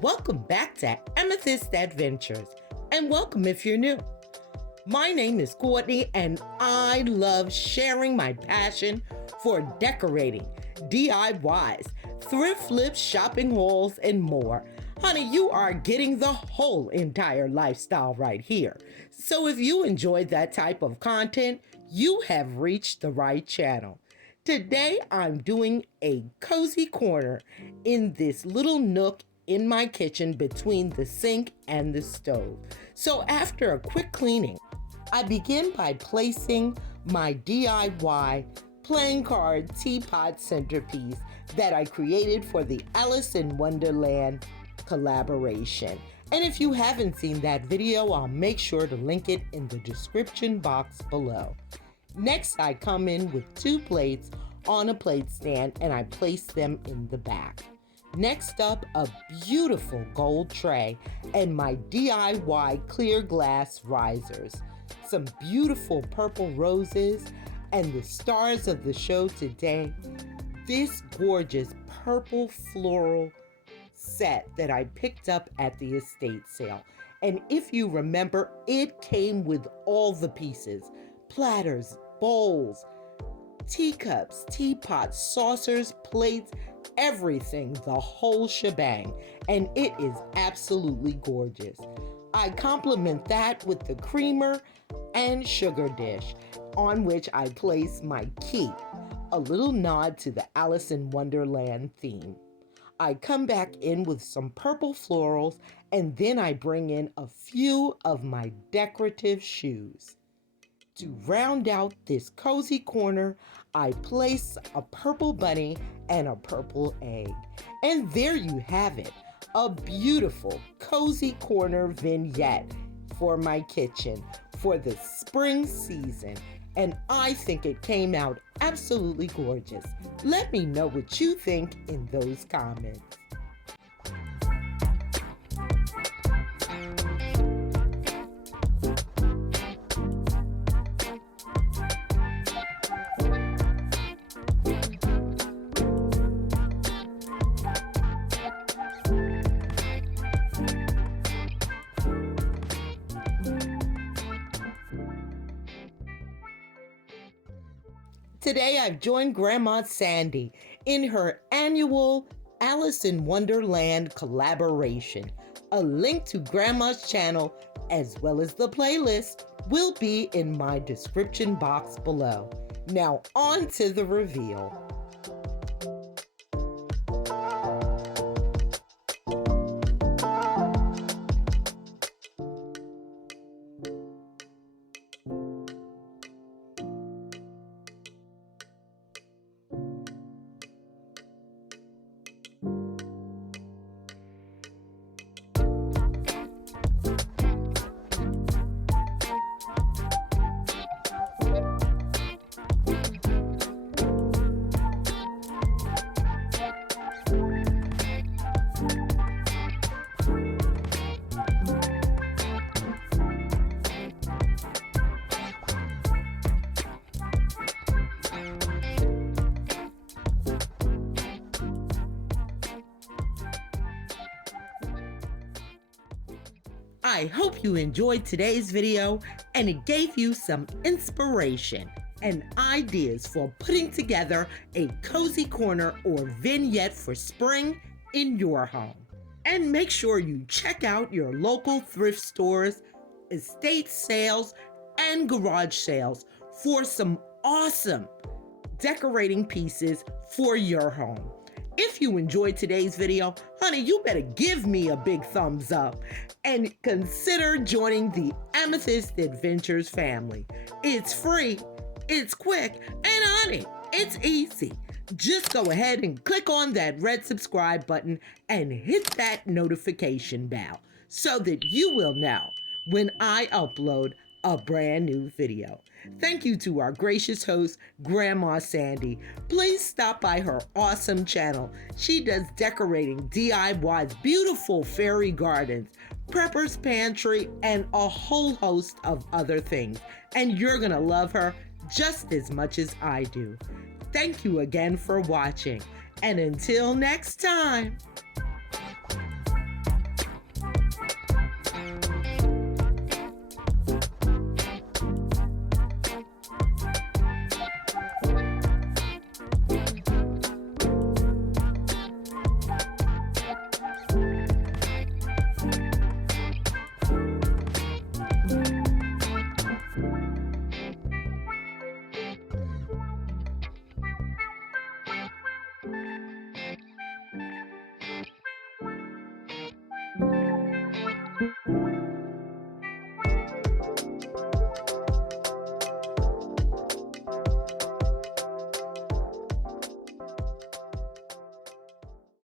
Welcome back to Amethyst Adventures, and welcome if you're new. My name is Courtney, and I love sharing my passion for decorating, DIYs, thrift flips, shopping hauls, and more. Honey, you are getting the whole entire lifestyle right here. So if you enjoyed that type of content, you have reached the right channel. Today, I'm doing a cozy corner in this little nook in my kitchen between the sink and the stove. So after a quick cleaning, I begin by placing my DIY playing card teapot centerpiece that I created for the Alice in Wonderland collaboration. And if you haven't seen that video, I'll make sure to link it in the description box below. Next, I come in with 2 plates on a plate stand and I place them in the back. Next up, a beautiful gold tray and my DIY clear glass risers. Some beautiful purple roses and the stars of the show today, this gorgeous purple floral set that I picked up at the estate sale. And if you remember, it came with all the pieces: platters, bowls, teacups, teapots, saucers, plates, everything, the whole shebang, and it is absolutely gorgeous. I complement that with the creamer and sugar dish on which I place my key, a little nod to the Alice in Wonderland theme. I come back in with some purple florals and then I bring in a few of my decorative shoes. To round out this cozy corner, I place a purple bunny and a purple egg. And there you have it, a beautiful cozy corner vignette for my kitchen for the spring season. And I think it came out absolutely gorgeous. Let me know what you think in those comments. Today, I've joined Grandma Sandy in her annual Alice in Wonderland collaboration. A link to Grandma's channel, as well as the playlist, will be in my description box below. Now, on to the reveal. I hope you enjoyed today's video and it gave you some inspiration and ideas for putting together a cozy corner or vignette for spring in your home. And make sure you check out your local thrift stores, estate sales, and garage sales for some awesome decorating pieces for your home. If you enjoyed today's video, honey, you better give me a big thumbs up and consider joining the Amethyst Adventures family. It's free, it's quick, and honey, it's easy. Just go ahead and click on that red subscribe button and hit that notification bell so that you will know when I upload a brand new video. Thank you to our gracious host, Grandma Sandy. Please stop by her awesome channel. She does decorating, DIYs, beautiful fairy gardens, prepper's pantry, and a whole host of other things. And you're gonna love her just as much as I do. Thank you again for watching. And until next time.